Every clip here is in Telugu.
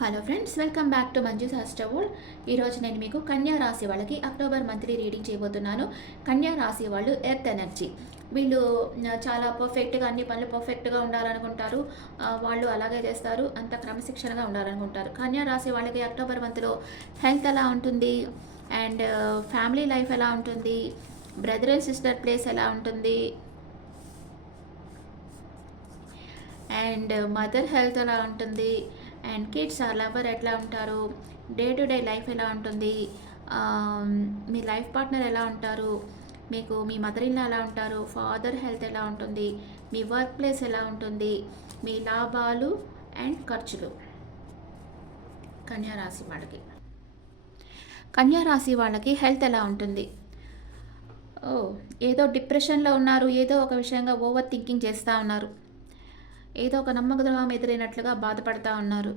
Hello friends welcome back to Manju world ఈరోజు నేను మీకు కన్యా రాశి వాళ్ళకి అక్టోబర్ మంత్లీ రీడింగ్ చేయబోతున్నాను. కన్యా రాశి వాళ్ళు ఎర్త్ ఎనర్జీ వీళ్ళు చాలా పర్ఫెక్ట్గా అన్ని పనులు పర్ఫెక్ట్గా ఉండాలనుకుంటారు. వాళ్ళు అలాగే చేస్తారు. అంత క్రమశిక్షణగా ఉండాలనుకుంటారు. కన్యా రాశి వాళ్ళకి అక్టోబర్ మంత్లో హెల్త్ ఎలా ఉంటుంది? అండ్ ఫ్యామిలీ లైఫ్ ఎలా ఉంటుంది? బ్రదర్ అండ్ సిస్టర్ ప్లేస్ ఎలా ఉంటుంది? అండ్ మదర్ హెల్త్ ఎలా ఉంటుంది? అండ్ కిడ్స్ ఆర్ లవర్ ఎట్లా ఉంటారు? డే టు డే లైఫ్ ఎలా ఉంటుంది? మీ లైఫ్ పార్ట్నర్ ఎలా ఉంటారు? మీకు మీ మదర్ ఇన్ ఎలా ఉంటారు? ఫాదర్ హెల్త్ ఎలా ఉంటుంది? మీ వర్క్ ప్లేస్ ఎలా ఉంటుంది? మీ లాభాలు అండ్ ఖర్చులు. కన్యారాశి వాళ్ళకి. కన్యారాశి వాళ్ళకి హెల్త్ ఎలా ఉంటుంది? ఓ ఏదో డిప్రెషన్లో ఉన్నారు ఏదో ఒక విషయంగా ఓవర్ థింకింగ్ చేస్తూ ఉన్నారు. ఏదో ఒక నమ్మకద్రోహం ఎదురైనట్లుగా బాధపడతా ఉన్నారు.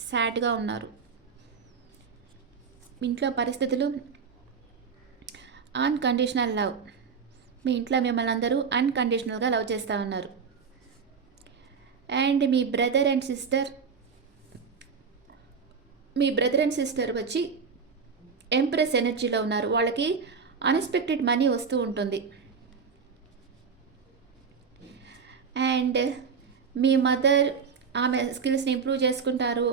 సాడ్గా ఉన్నారు. ఇంట్లో పరిస్థితులు అన్కండిషనల్ లవ్ మీ ఇంట్లో మిమ్మల్ని అందరూ అన్కండిషనల్గా లవ్ చేస్తూ ఉన్నారు. అండ్ మీ బ్రదర్ అండ్ సిస్టర్ మీ బ్రదర్ అండ్ సిస్టర్ వచ్చి ఎంప్రెస్ ఎనర్జీలో ఉన్నారు. వాళ్ళకి అన్ఎక్స్పెక్టెడ్ మనీ వస్తూ ఉంటుంది. అండ్ మీ మదర్ ఆమె స్కిల్స్ని ఇంప్రూవ్ చేసుకుంటారు.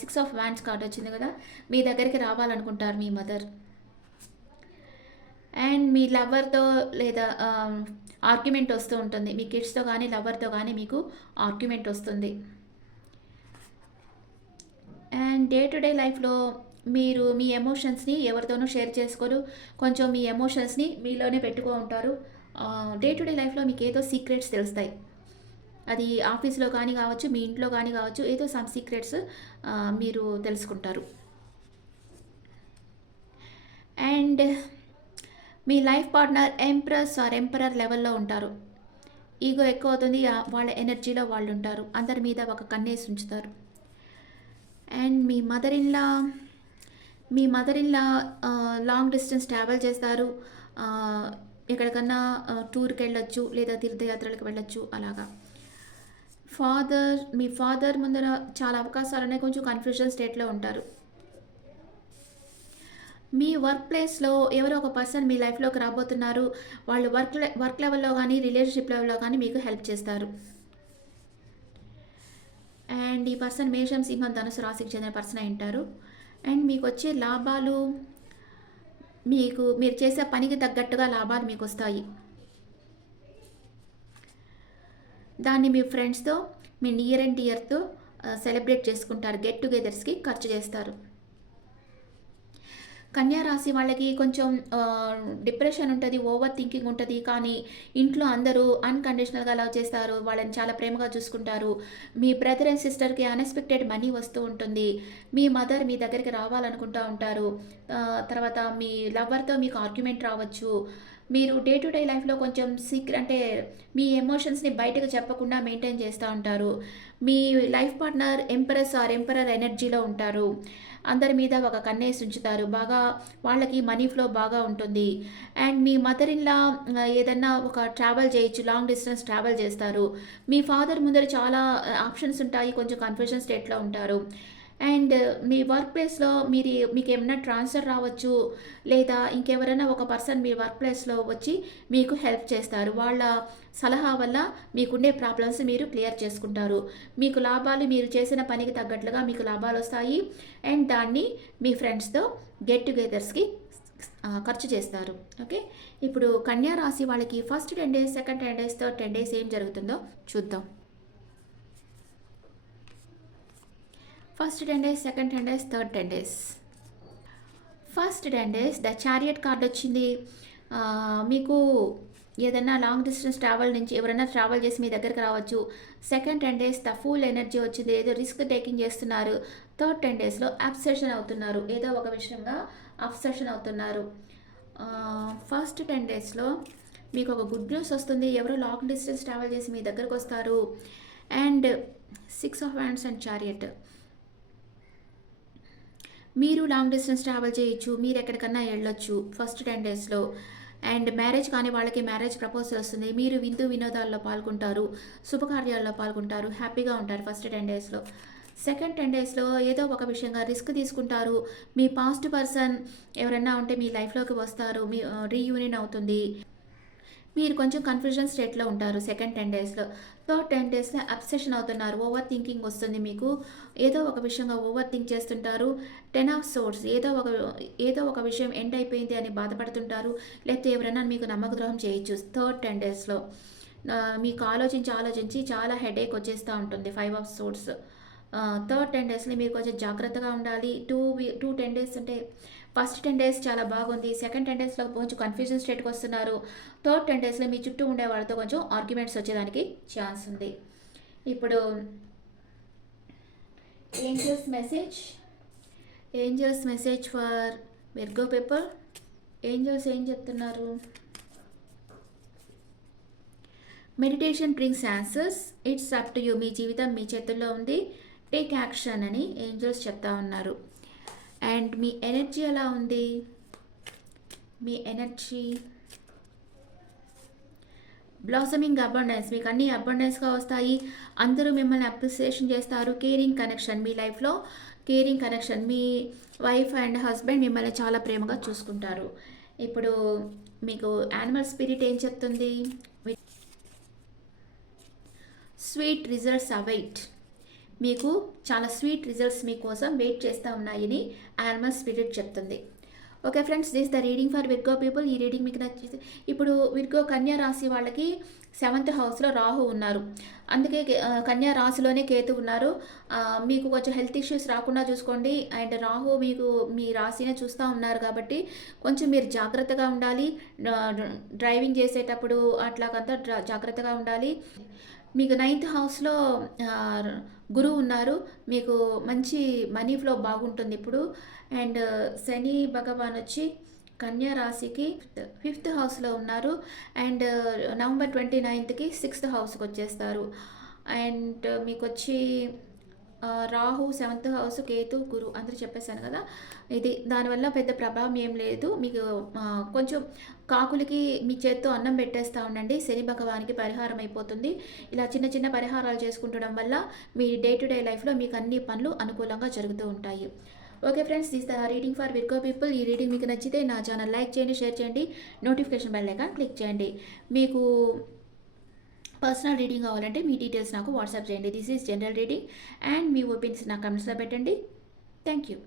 సిక్స్ ఆఫ్ వ్యాండ్స్ కార్డ్ వచ్చింది కదా మీ దగ్గరికి రావాలనుకుంటారు మీ మదర్. అండ్ మీ లవర్తో లేదా ఆర్గ్యుమెంట్ వస్తూ ఉంటుంది. మీ కిడ్స్తో కానీ లవర్తో కానీ మీకు ఆర్గ్యుమెంట్ వస్తుంది. అండ్ డే టు డే లైఫ్లో మీరు మీ ఎమోషన్స్ని ఎవరితోనూ షేర్ చేసుకోరు. కొంచెం మీ ఎమోషన్స్ని మీలోనే పెట్టుకో ఉంటారు. డే టు డే లైఫ్లో మీకు ఏదో సీక్రెట్స్ తెలుస్తాయి. అది ఆఫీస్లో కానీ కావచ్చు మీ ఇంట్లో కానీ కావచ్చు ఏదో సమ్ సీక్రెట్స్ మీరు తెలుసుకుంటారు. And me life partner empress or emperor లెవెల్లో ఉంటారు. ఈగో ఎక్కువ అవుతుంది వాళ్ళ ఎనర్జీలో వాళ్ళు ఉంటారు. అందరి మీద ఒక కన్నేసి ఉంచుతారు. అండ్ మీ mother in law me mother in law long distance travel చేస్తారు. ఎక్కడికన్నా టూర్కి వెళ్ళొచ్చు లేదా తీర్థయాత్రలకు వెళ్ళొచ్చు అలాగా. ఫాదర్ మీ ఫాదర్ ముందర చాలా అవకాశాలు ఉన్నాయి కొంచెం కన్ఫ్యూజన్ స్టేట్లో ఉంటారు. మీ వర్క్ ప్లేస్లో ఎవరో ఒక పర్సన్ మీ లైఫ్లోకి రాబోతున్నారు. వాళ్ళు వర్క్ లె- వర్క్ లెవెల్లో కానీ రిలేషన్షిప్ లెవెల్లో కానీ మీకు హెల్ప్ చేస్తారు. అండ్ ఈ పర్సన్ మేషం సింహం ధనుసు రాశికి చెందిన పర్సన్ అయి ఉంటారు. అండ్ మీకు వచ్చే లాభాలు మీకు మీరు చేసే పనికి తగ్గట్టుగా లాభాలు మీకు వస్తాయి. దాన్ని మీ ఫ్రెండ్స్తో మీ నియర్ అండ్ డియర్తో సెలబ్రేట్ చేసుకుంటారు. గెట్ టుగెదర్స్కి ఖర్చు చేస్తారు. కన్యా రాశి వాళ్ళకి కొంచెం డిప్రెషన్ ఉంటుంది ఓవర్ థింకింగ్ ఉంటుంది. కానీ ఇంట్లో అందరూ అన్కండిషనల్గా లవ్ చేస్తారు. వాళ్ళని చాలా ప్రేమగా చూసుకుంటారు. మీ బ్రదర్ అండ్ సిస్టర్కి అన్ఎక్స్పెక్టెడ్ మనీ వస్తూ ఉంటుంది. మీ మదర్ మీ దగ్గరికి రావాలనుకుంటూ ఉంటారు. తర్వాత మీ లవర్తో మీకు ఆర్గ్యుమెంట్ రావచ్చు. మీరు డే టు డే లైఫ్లో కొంచెం సీక్రెట్ అంటే మీ ఎమోషన్స్ని బయటకు చెప్పకుండా మెయింటైన్ చేస్తూ ఉంటారు. మీ life partner empress or emperor ఎనర్జీలో ఉంటారు. అందరి మీద ఒక కన్నేసి ఉంచుతారు. బాగా వాళ్ళకి మనీ ఫ్లో బాగా ఉంటుంది. అండ్ మీ మదర్ ఇన్లా ఏదన్నా ఒక ట్రావెల్ చేయొచ్చు లాంగ్ డిస్టెన్స్ ట్రావెల్ చేస్తారు. మీ ఫాదర్ ముందర చాలా ఆప్షన్స్ ఉంటాయి. కొంచెం కన్ఫ్యూజన్ స్టేట్లో ఉంటారు. అండ్ మీ వర్క్ ప్లేస్లో మీరు మీకు ఏమైనా ట్రాన్స్ఫర్ రావచ్చు లేదా ఇంకెవరైనా ఒక పర్సన్ మీ వర్క్ ప్లేస్లో వచ్చి మీకు హెల్ప్ చేస్తారు. వాళ్ళ సలహా వల్ల మీకుండే ప్రాబ్లమ్స్ మీరు క్లియర్ చేసుకుంటారు. మీకు లాభాలు మీరు చేసిన పనికి తగ్గట్లుగా మీకు లాభాలు వస్తాయి. అండ్ దాన్ని మీ ఫ్రెండ్స్తో గెట్ టుగెదర్స్కి ఖర్చు చేస్తారు. ఓకే? ఇప్పుడు కన్యా రాశి వాళ్ళకి first ten days second ten days third ten days ఏం జరుగుతుందో చూద్దాం. First ten days second ten days third ten days first ten days the chariot card వచ్చింది. మీకు ఏదైనా లాంగ్ డిస్టెన్స్ ట్రావెల్ నుంచి ఎవరైనా ట్రావెల్ చేసి మీ దగ్గరికి రావచ్చు. Second ten days the full energy వచ్చింది. ఏదో రిస్క్ టేకింగ్ చేస్తున్నారు. థర్డ్ టెన్ డేస్లో అబ్సెషన్ అవుతున్నారు. ఏదో ఒక విషయంగా అబ్సెషన్ అవుతున్నారు. ఫస్ట్ టెన్ డేస్లో మీకు ఒక గుడ్ న్యూస్ వస్తుంది. ఎవరో లాంగ్ డిస్టెన్స్ ట్రావెల్ చేసి మీ దగ్గరకు వస్తారు. And six of hands and chariot మీరు లాంగ్ డిస్టెన్స్ ట్రావెల్ చేయొచ్చు మీరు ఎక్కడికన్నా వెళ్ళొచ్చు ఫస్ట్ టెన్ డేస్లో అండ్ మ్యారేజ్ కానీ వాళ్ళకి మ్యారేజ్ ప్రపోజల్ వస్తుంది. మీరు విందు వినోదాల్లో పాల్గొంటారు శుభకార్యాల్లో పాల్గొంటారు హ్యాపీగా ఉంటారు ఫస్ట్ టెన్ డేస్లో సెకండ్ టెన్ డేస్లో ఏదో ఒక విషయంగా రిస్క్ తీసుకుంటారు. మీ పాస్ట్ పర్సన్ ఎవరైనా ఉంటే మీ లైఫ్లోకి వస్తారు మీ uh, రీయూనియన్ అవుతుంది. మీరు కొంచెం కన్ఫ్యూజన్ స్టేట్లో ఉంటారు సెకండ్ టెన్ డేస్లో థర్డ్ టెన్ డేస్లో అబ్సెషన్ అవుతున్నారు ఓవర్ థింకింగ్ వస్తుంది మీకు. ఏదో ఒక విషయంగా ఓవర్ థింక్ చేస్తుంటారు. టెన్ ఆఫ్ సోర్స్ ఏదో ఒక ఏదో ఒక విషయం ఎండ్ అయిపోయింది అని బాధపడుతుంటారు. లేకపోతే ఎవరైనా మీకు నమ్మకద్రోహం చేయొచ్చు. థర్డ్ టెన్ డేస్లో మీకు ఆలోచించి ఆలోచించి చాలా హెడేక్ వచ్చేస్తూ ఉంటుంది. Five of swords third ten డేస్లో మీరు కొంచెం జాగ్రత్తగా ఉండాలి. టూ టూ టెన్ డేస్ అంటే ఫస్ట్ టెన్ డేస్ చాలా బాగుంది. సెకండ్ టెన్ డేస్లో కొంచెం కన్ఫ్యూజన్ స్టేట్కి వస్తున్నారు. థర్డ్ టెన్ డేస్లో మీ చుట్టూ ఉండే వాళ్ళతో కొంచెం ఆర్గ్యుమెంట్స్ వచ్చేదానికి ఛాన్స్ ఉంది. ఇప్పుడు angels message angels message for Virgo paper angels ఏం చెప్తున్నారు? Meditation brings answers it's up to you మీ జీవితం మీ చేతుల్లో ఉంది. టేక్ యాక్షన్ అని ఏంజల్స్ చెప్తా ఉన్నారు. అండ్ మీ ఎనర్జీ ఎలా ఉంది? మీ ఎనర్జీ? బ్లాసమింగ్ అబండెన్స్ మీకు అన్ని అబండెన్స్గా వస్తాయి. అందరూ మిమ్మల్ని అప్రిసియేషన్ చేస్తారు. కేరింగ్ కనెక్షన్ మీ లైఫ్లో కేరింగ్ కనెక్షన్ మీ వైఫ్ అండ్ హస్బెండ్ మిమ్మల్ని చాలా ప్రేమగా చూసుకుంటారు. ఇప్పుడు మీకు యానిమల్ స్పిరిట్ ఏం చెప్తుంది? స్వీట్ రిజల్ట్స్ అవైట్ మీకు చాలా స్వీట్ రిజల్ట్స్ మీకోసం వెయిట్ చేస్తూ ఉన్నాయని యానిమల్ స్పిరిట్ చెప్తుంది. Okay friends this the reading for Virgo people ఈ రీడింగ్ మీకు నచ్చింది ఇప్పుడు విర్గో కన్యా రాశి వాళ్ళకి సెవెంత్ హౌస్లో రాహు ఉన్నారు. అందుకే కన్యా రాశిలోనే కేతు ఉన్నారు. మీకు కొంచెం హెల్త్ ఇష్యూస్ రాకుండా చూసుకోండి. అండ్ రాహు మీకు మీ రాశినే చూస్తూ ఉన్నారు కాబట్టి కొంచెం మీరు జాగ్రత్తగా ఉండాలి. డ్రైవింగ్ చేసేటప్పుడు అట్లాగంతా జాగ్రత్తగా ఉండాలి. మీకు నైన్త్ హౌస్లో గురువు ఉన్నారు. మీకు మంచి మనీ ఫ్లో బాగుంటుంది ఇప్పుడు. అండ్ శని భగవాన్ వచ్చి కన్యా రాశికి ఫిఫ్త్ హౌస్లో ఉన్నారు. అండ్ నవంబర్ ట్వంటీ నైన్త్కి సిక్స్త్ హౌస్కి వచ్చేస్తారు. అండ్ మీకు వచ్చి రాహు సెవెంత్ హౌస్ కేతు గురు అందరూ చెప్పేశాను కదా. ఇది దానివల్ల పెద్ద ప్రభావం ఏం లేదు. మీకు కొంచెం కాకులకి మీ చేత్తో అన్నం పెట్టేస్తూ ఉండండి. శని భగవానికి పరిహారం అయిపోతుంది. ఇలా చిన్న చిన్న పరిహారాలు చేసుకుంటడం వల్ల మీ డే టు డే లైఫ్లో మీకు అన్ని పనులు అనుకూలంగా జరుగుతూ ఉంటాయి. Okay friends this the reading for Virgo people. ఈ రీడింగ్ మీకు నచ్చితే నా ఛానల్ లైక్ చేయండి షేర్ చేయండి. నోటిఫికేషన్ బెల్ ఐకాన్ క్లిక్ చేయండి. మీకు పర్సనల్ రీడింగ్ కావాలంటే మీ డీటెయిల్స్ నాకు వాట్సాప్ చేయండి. This is general reading and me opinions నా కమెంట్స్లో పెట్టండి. Thank you